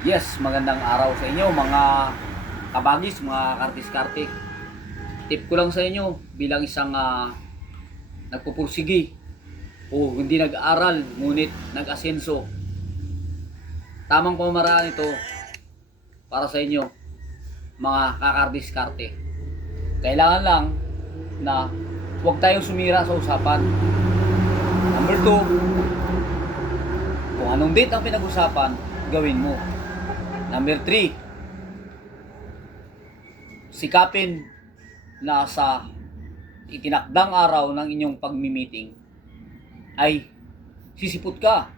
Yes, magandang araw sa inyo mga kabagis, mga kartis-karte. Tip ko lang sa inyo bilang isang nagpupursigi o hindi nag-aral ngunit nag-asenso. Tamang pamamaraan ito para sa inyo mga kakardis-karte. Kailangan lang na huwag tayong sumira sa usapan. Number 2, kung anong date ang pinag-usapan, gawin mo. Number 3, sikapin na sa itinakdang araw ng inyong pagmi-meeting ay sisipot ka.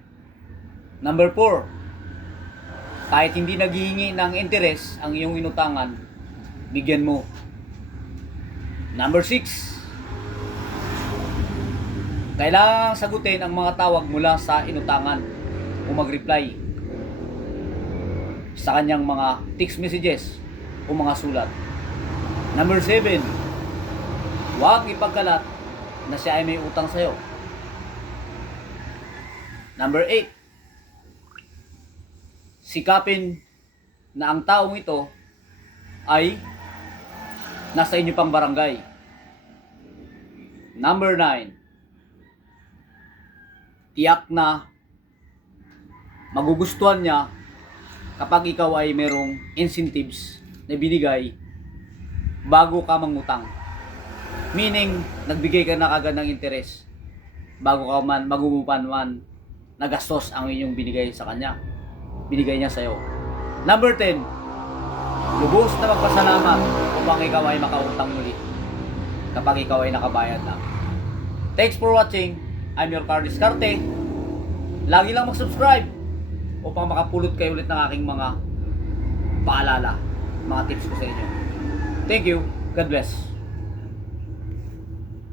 Number 4, kahit hindi naghihingi ng interes ang iyong inutangan, bigyan mo. Number 6, kailangang sagutin ang mga tawag mula sa inutangan o mag-reply sa kanyang mga text messages o mga sulat. Number 7, huwag ipagkalat na siya ay may utang sa'yo. Number 8, sikapin na ang taong ito ay nasa inyo pang barangay. Number 9, tiyak na magugustuhan niya kapag ikaw ay merong incentives na binigay bago ka mangutang. Meaning, nagbigay ka na kagad ng interes bago ka man magumupan man nagastos ang inyong binigay sa kanya. Binigay niya sa'yo. Number 10, lubos na magpasalamat upang ikaw ay makautang muli kapag ikaw ay nakabayad na. Thanks for watching. I'm your Car Discarte. Lagi lang mag-subscribe upang makapulot kayo ulit ng aking mga paalala, mga tips ko sa inyo. Thank you. God bless.